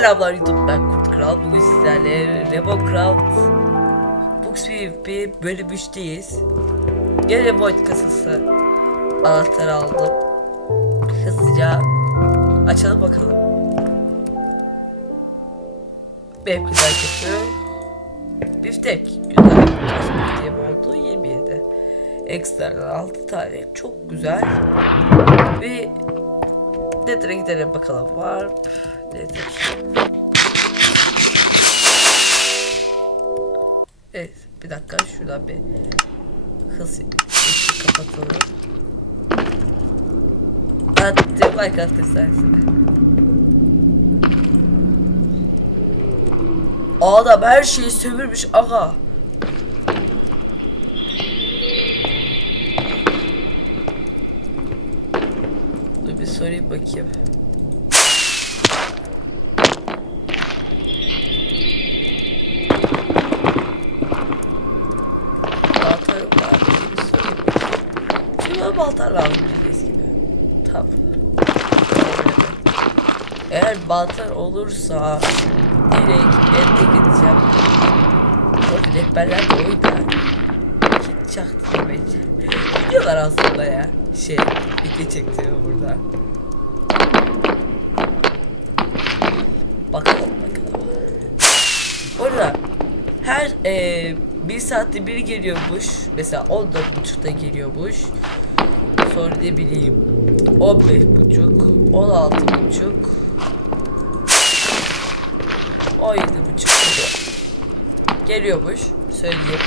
Selamlar YouTube ben Kurt Kral. Bugün sizlerle Remocraft Books PvP bölüm 3'teyiz Gene Void kasası anahtar aldım. Hızlıca açalım bakalım. Benim güzel kötü. Biftek. Güzel. Kaç bifteğim oldu? 27 Ekstra 6 tane. Çok güzel. Ve Nether'a gidelim bakalım. Var Nether Evet bir dakika şuradan bir hız kapatalım. Like attı sensin. Adam her şeyi sömürmüş aga. Dur bir sorayım bakayım. Eğer baltar olursa direkt elde gideceğim. O rehberler de oyda. Hiç çaktırmayın. Biliyorlar aslında ya. Şey, video çektiğimi burada. Bakalım bakalım. Orada her eee bir saatte biri geliyormuş. Mesela 14.30'da geliyormuş. Sonra ne bileyim 15.30, 16.30 17.30 geliyormuş. Söyleyeyim.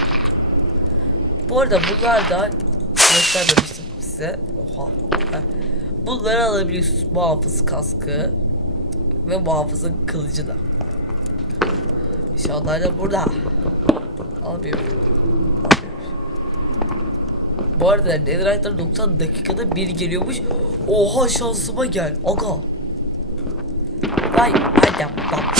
Bu arada bunlar da göstermemiştim size. Oha. Bunları alabiliyorsunuz. Muhafız kaskı ve muhafızın kılıcı da. Onlar da burada. Alamıyorum. Bu arada Netherite'lar 90 dakikada bir geliyormuş. Oha şansıma gel. Aga. Vay adam bak.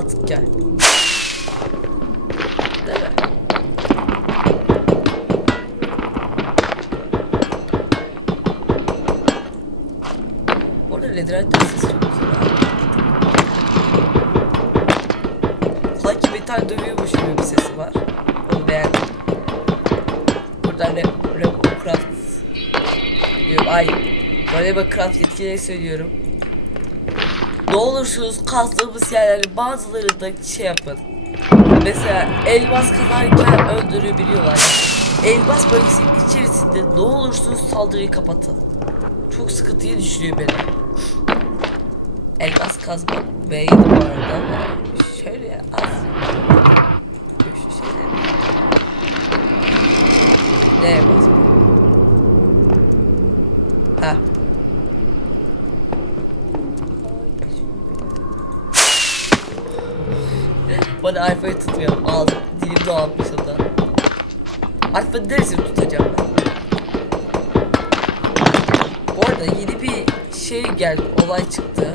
Batık gel? Bu arada Netherite'den ses çok güzel abi. Sanki metal dövüyormuş gibi bir sesi var. Onu beğendim. Buradan rap, rap craft diyorum. Ay. Böyle craft yetkilileri söylüyorum. Ne olursunuz kazdığımız yerleri bazıları da şey yapın. Mesela elmas kazarken öldürebiliyorlar. Elmas bölgesinin içerisinde ne olursunuz saldırıyı kapatın. Çok sıkıntıya düşürüyor beni. Elmas kazma B'ydi bu arada ama Bana alfayı tutmuyorum. Aldım. Dilim dağılmış da. Alfa neresini tutacağım ben? Bu arada yeni bir şey geldi. Olay çıktı.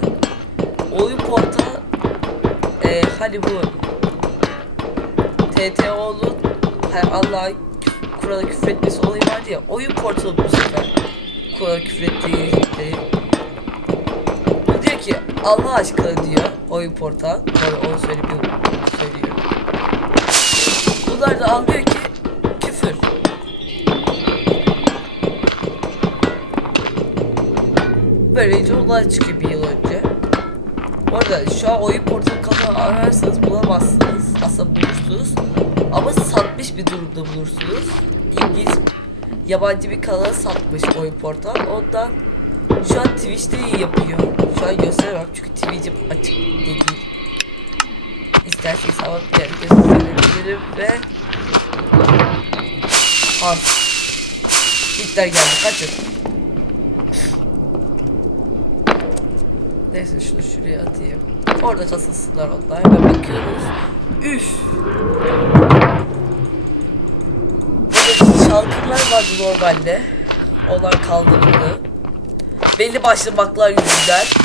Oyun portal e, hani bu TTO'lu Allah'a kurala küfretmesi olayı vardı ya. Oyun portalı bu sefer. Kurala küfrettiği değil. Bu diyor ki Allah aşkına diyor oyun portal. Onu, onu söylemiyor, söylüyor. Bunlar da anlıyor ki küfür. Böylece olay çıkıyor bir yıl önce. Bu arada şu an oyun portal kanalı ararsanız bulamazsınız. Aslında bulursunuz. Ama satmış bir durumda bulursunuz. İngiliz yabancı bir kanala satmış oyun portal. Ondan şu an Twitch'te yapıyor. Şu an gösteremem çünkü Twitch'im açık değil. İsterseniz bir yer gösterebilirim ve Az. Hitler geldi kaçın. Neyse şunu şuraya atayım. Orada kasılsınlar onlar ve bakıyoruz. Üf. Şalkırlar vardı normalde. Onlar kaldırıldı. Belli başlı baklar yüzünden.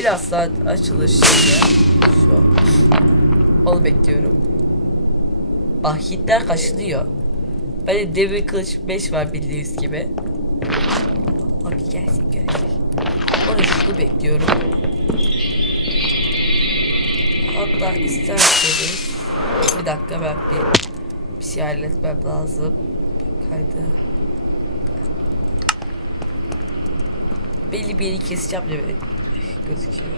Biraz daha açılır şimdi. Şu. Onu bekliyorum. Bak hitler kaşınıyor. Böyle demir kılıç 5 var bildiğiniz gibi. Abi gelsin görecek. Onu şunu bekliyorum. Hatta isterseniz bir dakika ben bir bir şey halletmem lazım. Kaydı. Belli bir yeri keseceğim de böyle gözüküyor.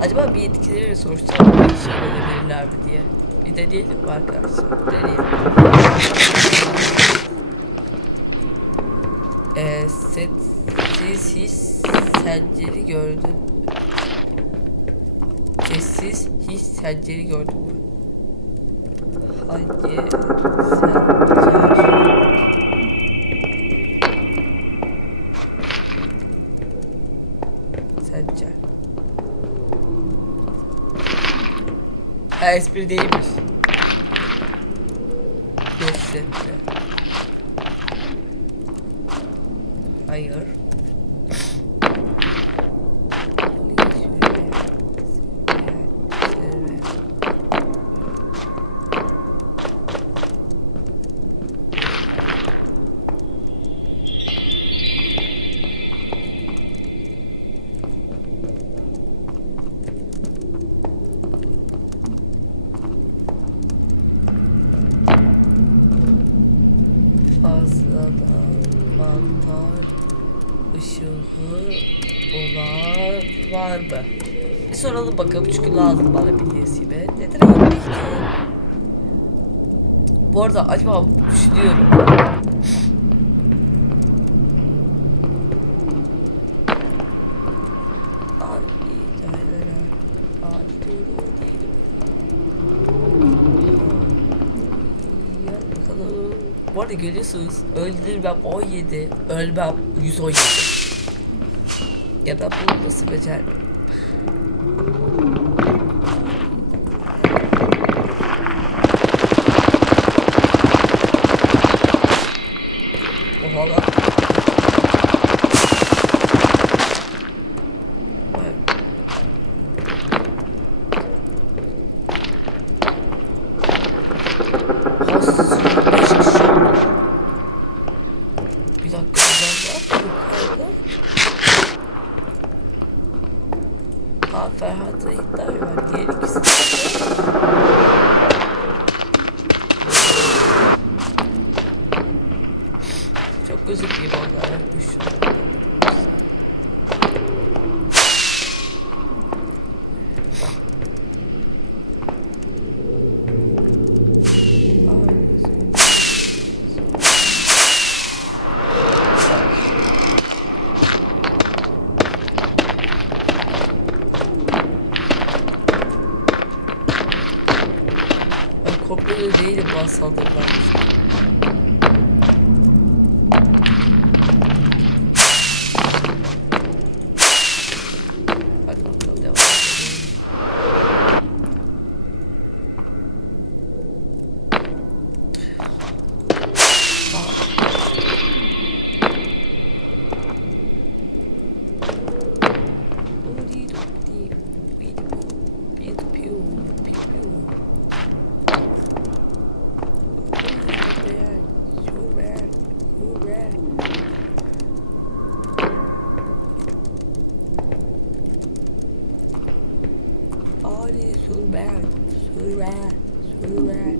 Acaba bir yetkileri sorsam bir şey verebilirler mi diye. Bir deneyelim mi arkadaşlar? Deneyelim. Ee, sessiz his senceri gördün. Sessiz his senceri gördün mü? Hangi sencer? Sencer. Ha espri değilmiş. Mantar ışığı olan var mı? Bir soralım bakalım çünkü lazım bana bildiğiniz gibi. Nedir abi? Bu arada acaba düşünüyorum. Ay, ay, ay, ay. Ay, dur, dur, dur. Ya bakalım. Bu arada görüyorsunuz öldürmem 17, ölmem 117. Ya da bunu nasıl becerdim? body is so bad, so bad, so bad.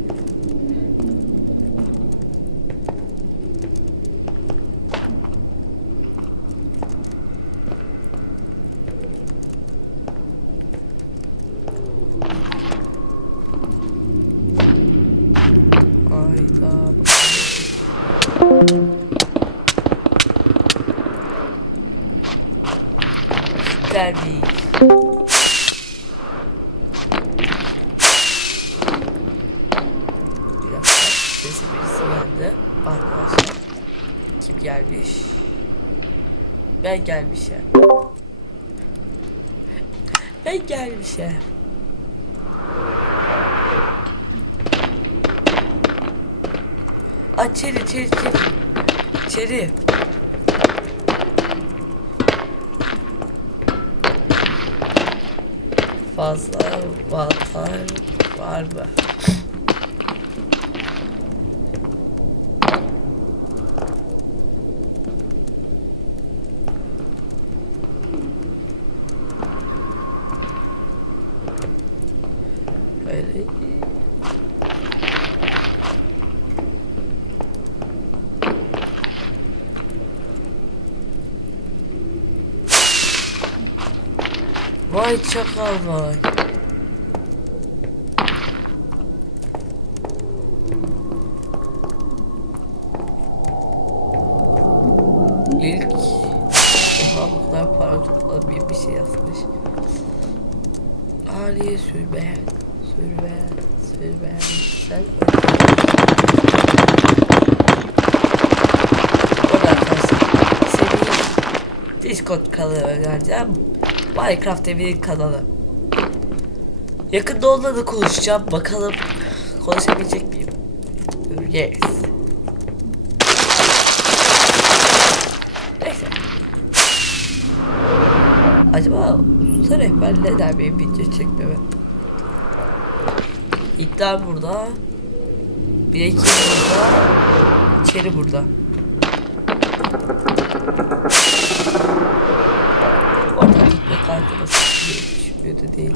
Daddy. Ben gelmişim. Ben gelmişim. Aa çeri çeri çeri. Çeri. Fazla vatar var mı? Vay çakal vay. İlk Oha para topladı bir, şey yazmış. Aliye sürbeğen, sürbeğen, sürbeğen, sen Discord kanalı önereceğim. Minecraft evinin kanalı. Yakında onunla da konuşacağım. Bakalım konuşabilecek miyim? Yes. Neyse. Acaba usta rehber neden benim video çekmeme? İddia burada. Bir iki burada. İçeri burada. Kartı basıp düşünmüyor da değil.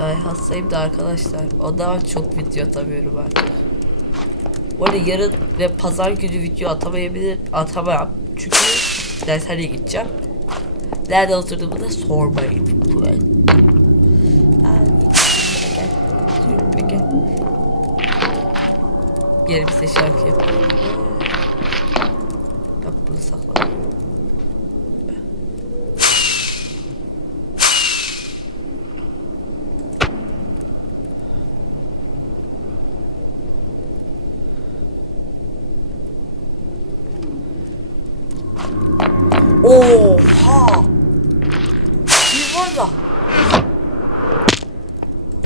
Ay hastayım da arkadaşlar. O daha çok video atamıyorum artık. Bu arada yarın ve pazar günü video atamayabilir, atamam. Çünkü dershaneye gideceğim. Nerede oturduğumu da sormayın. Ay, gel, gel, gel. Yerimizde şarkı yapalım. Bak bunu sakladım. Oha! Bir var da.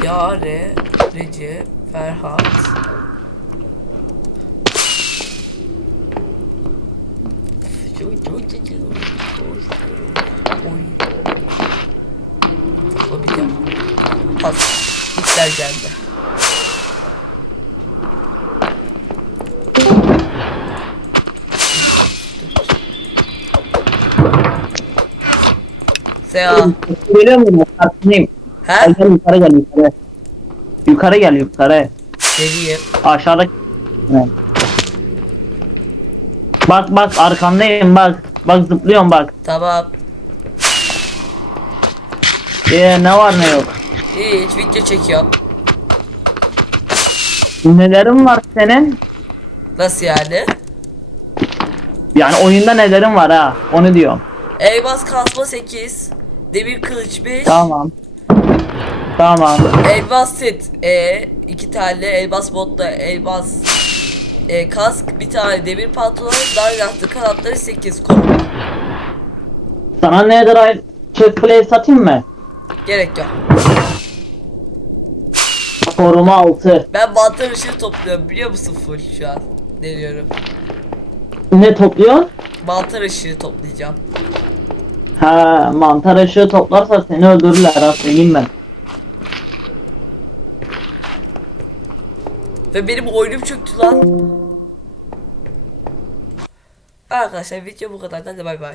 Yare, Recep, Ferhat. Çok çok çekiyor. Oy. Toplamayacağım. Az. Hitler geldi. Seha. Geliyor mu? Farkındayım. He? Gel gel yukarı gel yukarı. Yukarı gel yukarı. Geleyim. Aşağıda. Evet. Bak bak arkandayım bak. Bak zıplıyorum bak. Tamam. Ee, ne var ne yok. Hiç video çekiyorum. Nelerin var senin? Nasıl yani? Yani oyunda nelerin var ha? Onu diyorum. Elmas kasma 8. Demir kılıç 5. Tamam. Tamam. Elmas set. E, iki tane elmas botla elmas e, kask, bir tane demir pantolon, dar yahtı kanatları 8 koruma. Sana netherite chest plate satayım mı? Gerek yok. Koruma 6. Ben mantar ışığı topluyorum biliyor musun full şu an? Deniyorum. Ne topluyorsun? Mantar ışığı toplayacağım. Ha mantar ışığı toplarsa seni öldürürler söyleyeyim ben. Ve benim oyunum çöktü lan. Arkadaşlar video bu kadar. Hadi bay bay.